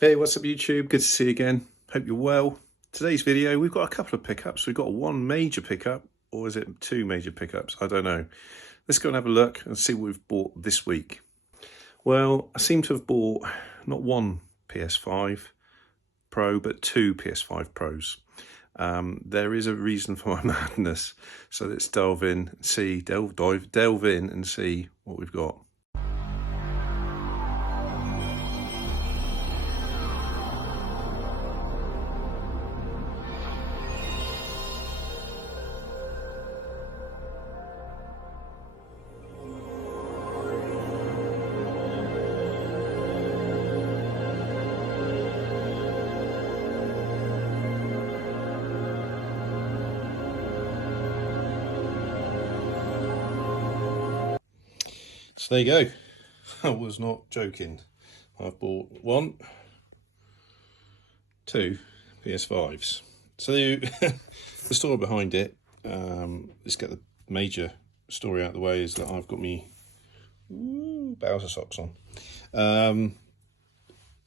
Hey, what's up YouTube? Good to see you again. Hope you're well. Today's video, we've got a couple of pickups. We've got one major pickup, or is it two major pickups? I don't know. Let's go and have a look and see what we've bought this week. Well, I seem to have bought not one PS5 Pro, but two PS5 Pros. There is a reason for my madness. So let's delve in and see, delve in and see what we've got. So there you go. I was not joking. I've bought two PS5s. So the story behind it, let's get the major story out of the way, is that I've got me Bowser socks on.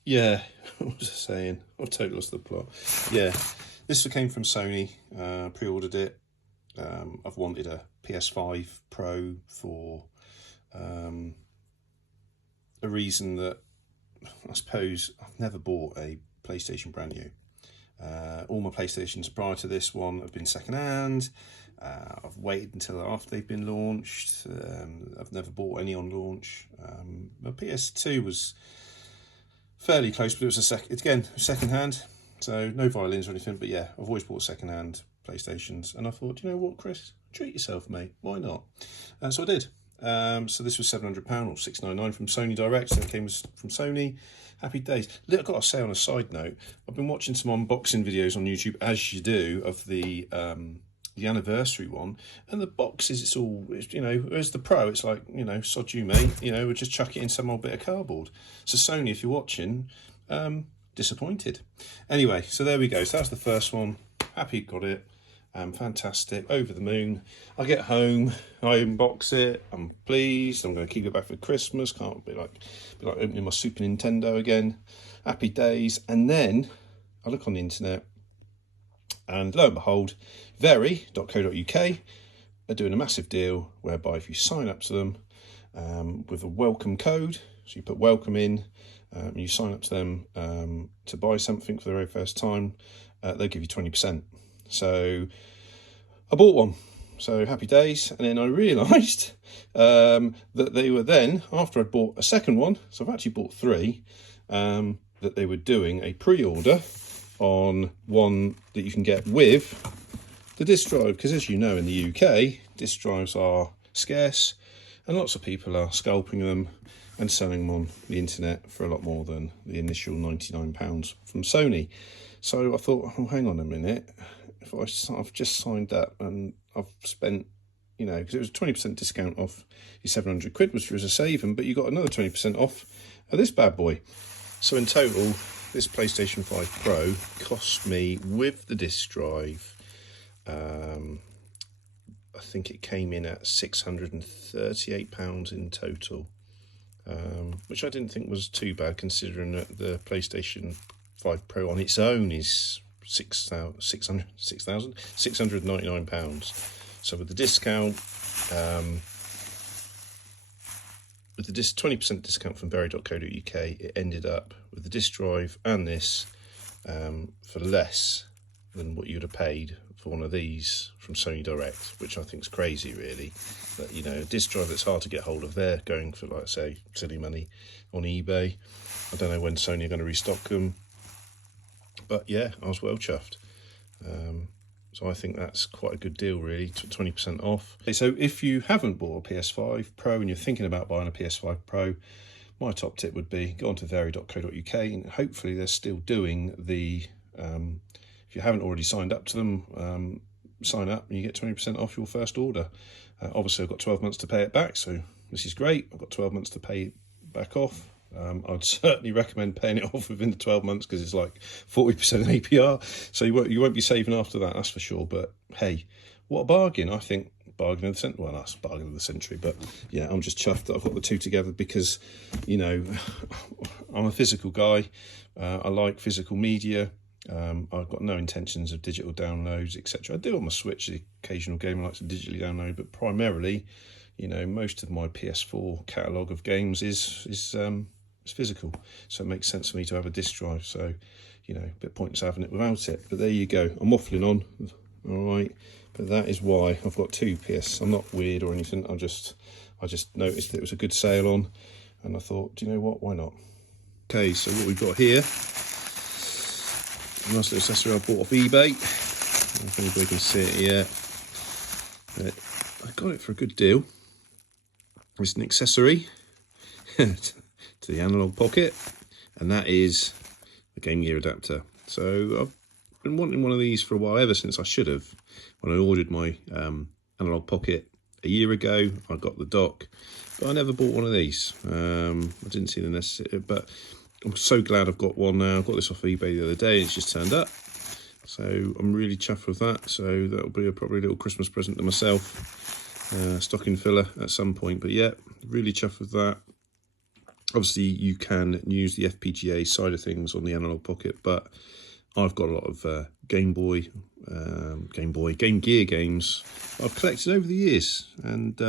Yeah, what was I saying? I've totally lost the plot. Yeah, this came from Sony, pre-ordered it. I've wanted a PS5 Pro for a reason that I suppose I've never bought a PlayStation brand new. All my PlayStations prior to this one have been second hand. I've waited until after they've been launched. I've never bought any on launch. My PS2 was fairly close, but it was second hand, so no violins or anything. But yeah, I've always bought second hand PlayStations, and I thought, you know what, Chris, treat yourself, mate. Why not? So I did. So this was £700 or $699 from Sony Direct, so it came from Sony. Happy days. I've got to say on a side note, I've been watching some unboxing videos on YouTube, as you do, of the anniversary one, and the boxes, it's you know, as the Pro, it's like, you know, sod you, mate, you know, we'll just chuck it in some old bit of cardboard. So Sony, if you're watching, disappointed. Anyway, so there we go. So that's the first one. Happy got it. Fantastic, over the moon. I get home, I unbox it, I'm pleased. I'm going to keep it back for Christmas. Can't be like opening my Super Nintendo again. Happy days. And then I look on the internet, and lo and behold, very.co.uk are doing a massive deal whereby if you sign up to them with a welcome code, so you put welcome in, and you sign up to them to buy something for the very first time, they'll give you 20%. So I bought one, so happy days. And then I realised that they were then, after I'd bought a second one, so I've actually bought three, that they were doing a pre-order on one that you can get with the disc drive, because as you know, in the UK, disc drives are scarce and lots of people are scalping them and selling them on the internet for a lot more than the initial £99 from Sony. So I thought, oh, hang on a minute, if I've just signed up and I've spent, you know, because it was a 20% discount off your 700 quid, which was a saving, but you got another 20% off of this bad boy. So in total, this PlayStation 5 Pro cost me, with the disc drive, I think it came in at £638 in total, which I didn't think was too bad, considering that the PlayStation 5 Pro on its own is £699. So with the discount, with the 20% discount from berry.co.uk, it ended up with the disc drive and this for less than what you'd have paid for one of these from Sony Direct, which I think is crazy, really. That, you know, a disc drive that's hard to get hold of, they're going for, like, say, silly money on eBay. I don't know when Sony are going to restock them. But yeah, I was well chuffed. So I think that's quite a good deal, really, 20% off. Okay, so if you haven't bought a PS5 Pro and you're thinking about buying a PS5 Pro, my top tip would be go onto very.co.uk, and hopefully they're still doing the, if you haven't already signed up to them, sign up and you get 20% off your first order. Obviously I've got 12 months to pay it back, so this is great. I've got 12 months to pay it back off. I'd certainly recommend paying it off within the 12 months, because it's like 40% APR, so you won't be saving after that, that's for sure. But hey, what a bargain. I think bargain of the century. Well, that's bargain of the century, but yeah, I'm just chuffed that I've got the two together because, you know, I'm a physical guy. I like physical media. I've got no intentions of digital downloads, etc. I do on my Switch, the occasional game I like to digitally download, but primarily, you know, most of my PS4 catalogue of games is physical, so it makes sense for me to have a disc drive. So, you know, a bit pointless having it without it. But there you go. I'm waffling on, all right. But that is why I've got two PS. I'm not weird or anything. I just noticed that it was a good sale on, and I thought, do you know what? Why not? Okay, so what we've got here. Nice little accessory I bought off eBay. I don't know if anybody can see it yet. But I got it for a good deal. It's an accessory to the analog pocket, and that is the Game Gear adapter. So I've been wanting one of these for a while, ever since I should have. When I ordered my analog pocket a year ago, I got the dock, but I never bought one of these. I didn't see the necessity, but I'm so glad I've got one now. I got this off eBay the other day, and it's just turned up. So I'm really chuffed with that. So that'll be probably a little Christmas present to myself. Stocking filler at some point. But yeah, really chuffed with that. Obviously, you can use the FPGA side of things on the analog pocket, but I've got a lot of Game Gear games I've collected over the years. And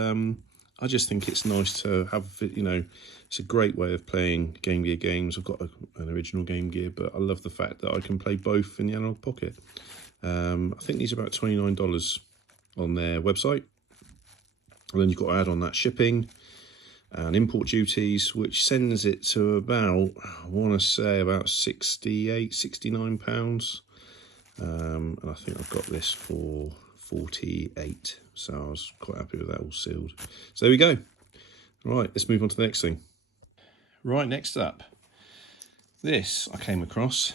I just think it's nice to have, you know, it's a great way of playing Game Gear games. I've got an original Game Gear, but I love the fact that I can play both in the analog pocket. I think these are about $29 on their website. And then you've got to add on that shipping and import duties, which sends it to about, I want to say about £69. And I think I've got this for 48. So I was quite happy with that, all sealed. So there we go. Right, let's move on to the next thing. Right, next up, this I came across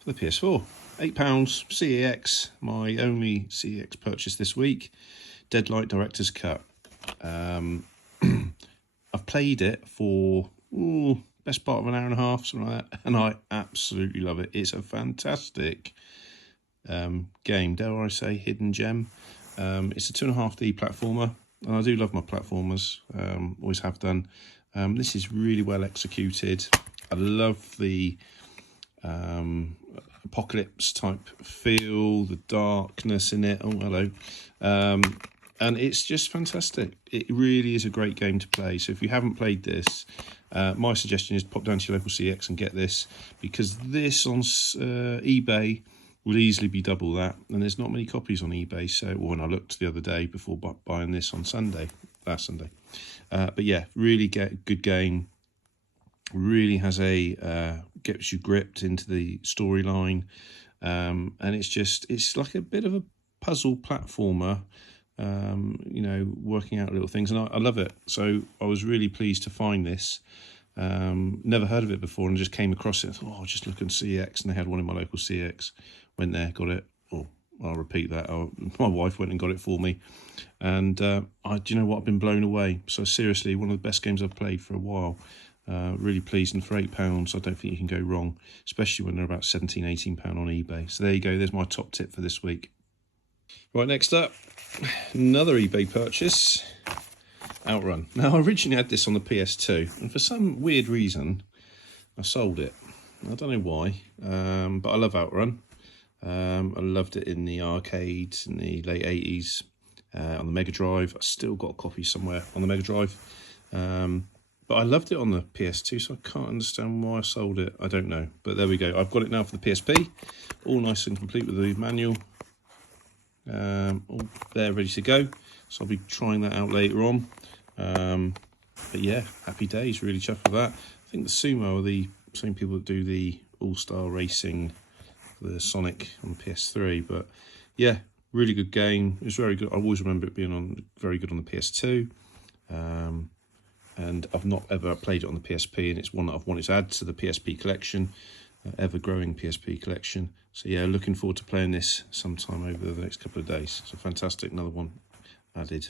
for the PS4. £8 CEX, my only CEX purchase this week. Deadlight Director's Cut. I've played it for best part of an hour and a half, something like that, and I absolutely love it. It's a fantastic game, dare I say, hidden gem. It's a 2.5D platformer, and I do love my platformers, always have done. This is really well executed. I love the apocalypse type feel, the darkness in it. Oh, hello. And it's just fantastic. It really is a great game to play. So if you haven't played this, my suggestion is pop down to your local CX and get this, because this on eBay would easily be double that, and there's not many copies on eBay. So when I looked the other day before buying this on last Sunday. But yeah, really good game. Really has gets you gripped into the storyline, and it's like a bit of a puzzle platformer. You know, working out little things, and I love it. So I was really pleased to find this. Never heard of it before, and just came across it. I thought, just look at CX, and they had one in my local CX. Went there, got it. I'll repeat that. My wife went and got it for me, and do you know what? I've been blown away. So seriously, one of the best games I've played for a while. Really pleased, and for £8, I don't think you can go wrong, especially when they're about £17, £18 on eBay. So there you go. There's my top tip for this week. Right, next up, another eBay purchase, Outrun. Now, I originally had this on the PS2, and for some weird reason, I sold it. I don't know why, but I love Outrun. I loved it in the arcades in the late 80s on the Mega Drive. I still got a copy somewhere on the Mega Drive. But I loved it on the PS2, so I can't understand why I sold it. I don't know. But there we go. I've got it now for the PSP. All nice and complete with the manual. All there, ready to go. So I'll be trying that out later on. But yeah, happy days. Really chuffed with that. I think the Sumo are the same people that do the All-Star Racing, the Sonic on PS3. But yeah, really good game. It was very good. I always remember it being very good on the PS2. And I've not ever played it on the PSP, and it's one that I've wanted to add to the PSP collection, ever-growing PSP collection. So yeah, looking forward to playing this sometime over the next couple of days. So fantastic, another one added.